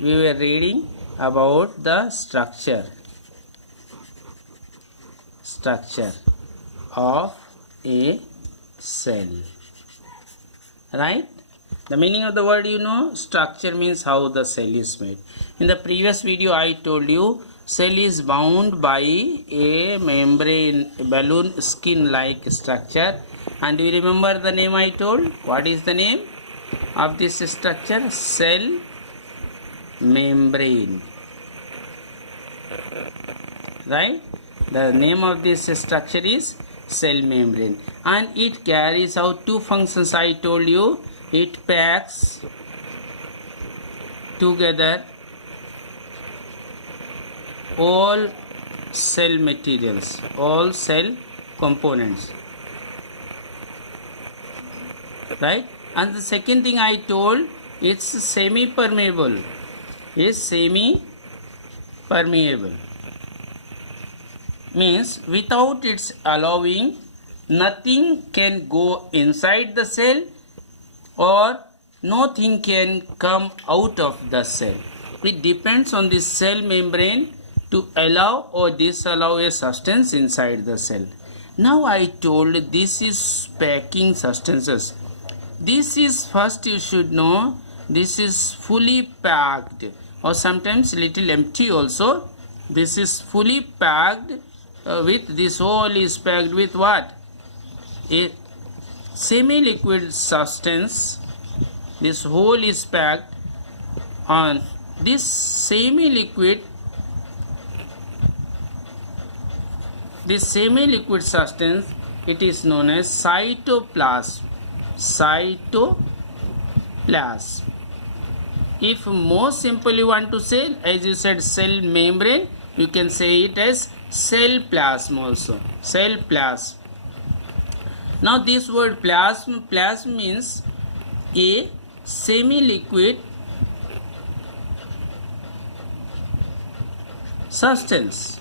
we were reading about the structure of a cell, right? The meaning of the word, structure means how the cell is made. In the previous video I told you cell is bound by a membrane, a balloon skin like structure. And do you remember the name I told? What is the name of this structure? Cell membrane, right? The name of this structure is cell membrane, and it carries out two functions. I told you it packs together all cell materials, all cell components, right? And the second thing I told, it's semi-permeable. Means without its allowing, nothing can go inside the cell or nothing can come out of the cell. It depends on the cell membrane to allow or disallow a substance inside the cell. Now I told this is packing substances. This is, first you should know, this is fully packed or sometimes little empty also. This is fully packed with, this whole is packed with what? A semi-liquid substance. This whole is packed on this semi-liquid substance. It is known as cytoplasm. If more simple you want to say, as you said cell membrane, you can say it as cell plasm also. Cell plasm. Now this word plasm means a semi-liquid substance,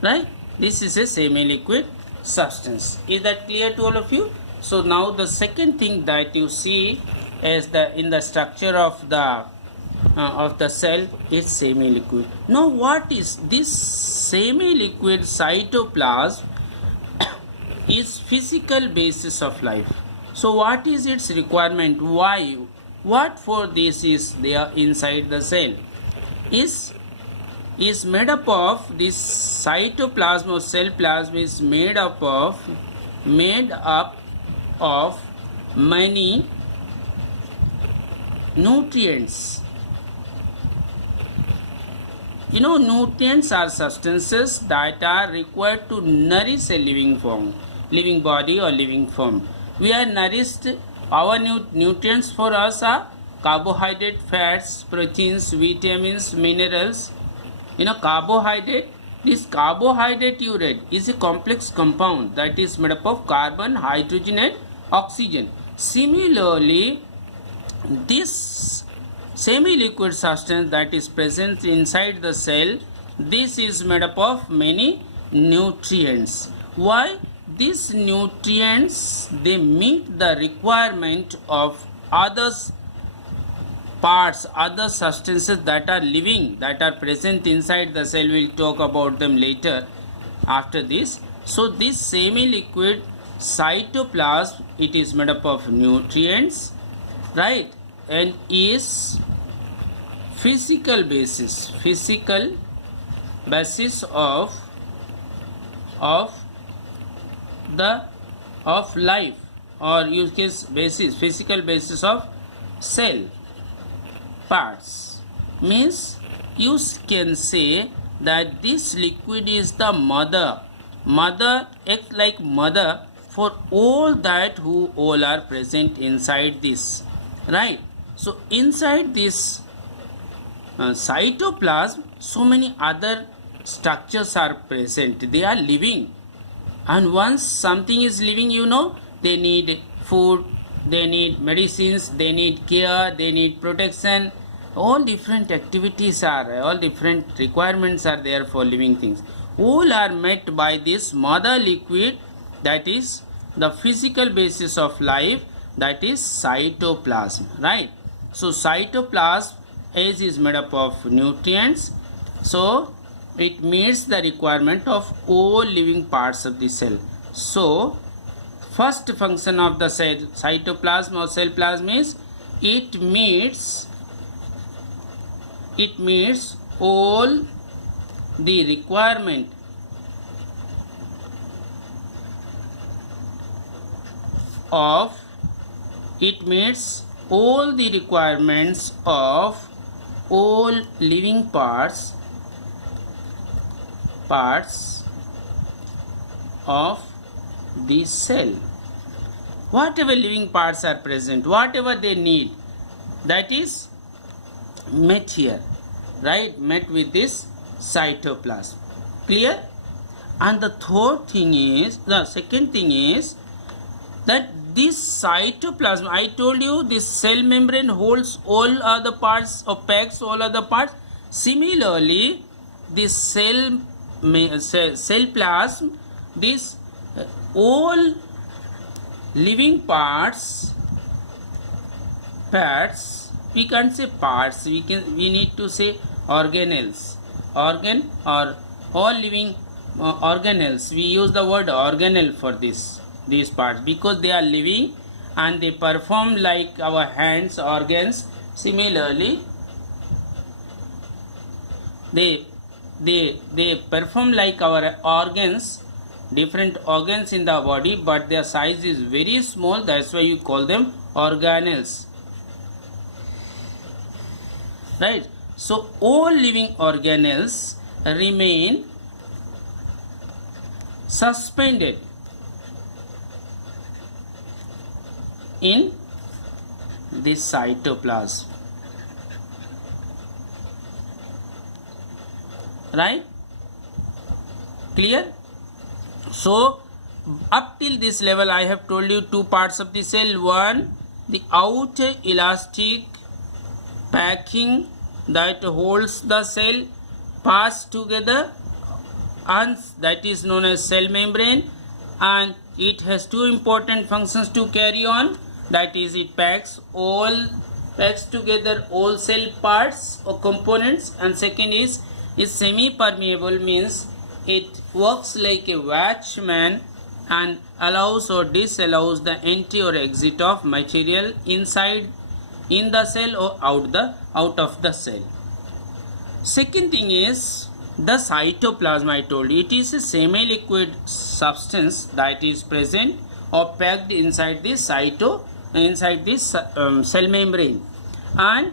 right? This is a semi-liquid substance. Is that clear to all of you? So now the second thing that you see is in the structure of the cell is semi-liquid. Now what is this semi-liquid cytoplasm? Is physical basis of life. So what is its requirement? Why? What for this is there inside the cell? Is made up of this cytoplasm or cell plasm is made up of many nutrients. Nutrients are substances that are required to nourish a living body or living form. We are nourished, our nutrients for us are carbohydrate, fats, proteins, vitamins, minerals. Carbohydrate, this carbohydrate you read is a complex compound that is made up of carbon, hydrogen and oxygen. Similarly, this semi-liquid substance that is present inside the cell, this is made up of many nutrients. Why? These nutrients, they meet the requirement of other parts, other substances that are living, that are present inside the cell. We'll talk about them later after this. So this semi-liquid cytoplasm, it is made up of nutrients, right? And is physical basis of life, or use case physical basis of cell parts. Means you can say that this liquid is the mother, act like mother for all that who all are present inside this, right? So inside this cytoplasm, so many other structures are present. They are living, and once something is living, they need food, they need medicines, they need care, they need protection. All different activities are, all different requirements are there for living things. All are met by this mother liquid, that is the physical basis of life, that is cytoplasm, right? So cytoplasm as is made up of nutrients, so it meets the requirement of all living parts of the cell. So first function of the cell cytoplasm or cell plasm is it meets all the requirement of all living parts of the cell. Whatever living parts are present, whatever they need, that is met here, right? Met with this cytoplasm. Clear? And the second thing is that this cytoplasm, I told you this cell membrane holds all other parts or packs all other parts. Similarly, this cell plasm, this all living parts, we can't say parts, we need to say organelles, organ or all living organelles. We use the word organelle for these parts because they are living and they perform like our hands, organs. Similarly, they perform like our organs, different organs in the body, but their size is very small. That's why you call them organelles, right? So all living organelles remain suspended in this cytoplasm, right? Clear? So up till this level I have told you two parts of the cell. One, the outer elastic packing that holds the cell parts together, and that is known as cell membrane, and it has two important functions to carry on. That is, it packs together all cell parts or components, and second is semi-permeable, means it works like a watchman and allows or disallows the entry or exit of material inside in the cell or out of the cell. Second thing is the cytoplasm. I told you it is a semi-liquid substance that is present or packed inside this cell membrane, and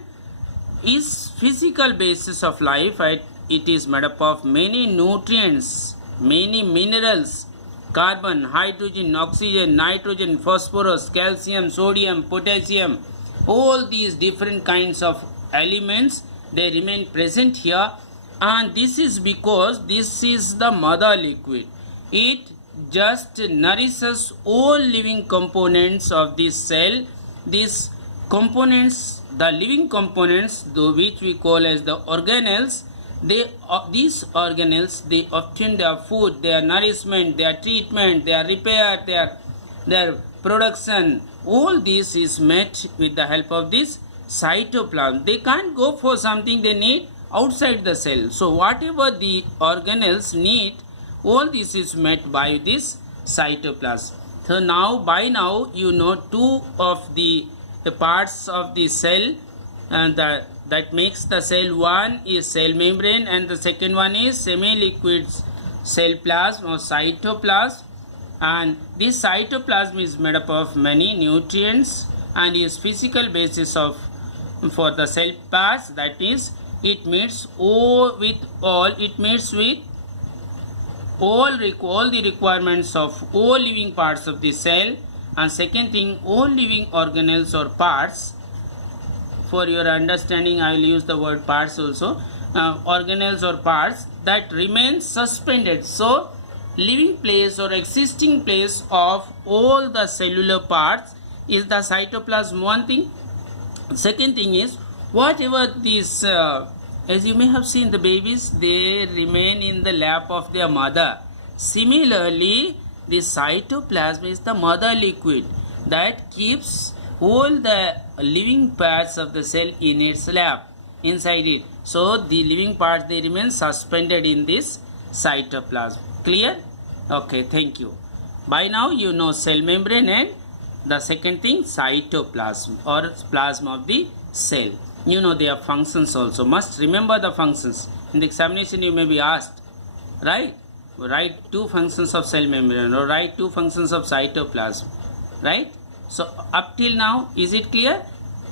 is physical basis of life. It is made up of many nutrients, many minerals, carbon, hydrogen, oxygen, nitrogen, phosphorus, calcium, sodium, potassium. All these different kinds of elements, they remain present here, and this is because this is the mother liquid. It just nourishes all living components of this cell. These components, the living components, which we call as the organelles, these organelles, they obtain their food, their nourishment, their treatment, their repair, their production. All this is met with the help of this cytoplasm. They can't go for something they need outside the cell. So whatever the organelles need, all this is met by this cytoplasm. So by now you know two of the parts of the cell, and that makes the cell. One is cell membrane and the second one is semi-liquid cell plasm or cytoplasm. And this cytoplasm is made up of many nutrients and is physical basis for the cell parts. That is, it meets all the requirements of all living parts of the cell. And second thing, all living organelles or parts. For your understanding, I will use the word parts also. Organelles or parts that remain suspended. So living place or existing place of all the cellular parts is the cytoplasm, one thing. Second thing is, whatever these, as you may have seen, the babies, they remain in the lap of their mother. Similarly, the cytoplasm is the mother liquid that keeps hold the living parts of the cell in its lap, inside it. So the living parts, they remain suspended in this cytoplasm. Clear? Okay, thank you. By now you know cell membrane and the second thing, cytoplasm or plasma of the cell. You know their functions also. Must remember the functions. In the examination you may be asked, right? Write 2 functions of cell membrane or write 2 functions of cytoplasm, right? So up till now, is it clear?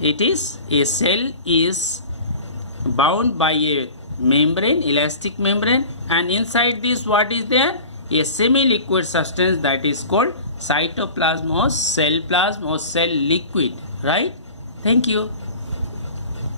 It is, a cell is bound by a membrane, elastic membrane, and inside this what is there? A semi-liquid substance that is called cytoplasm or cell plasm or cell liquid, right? Thank you.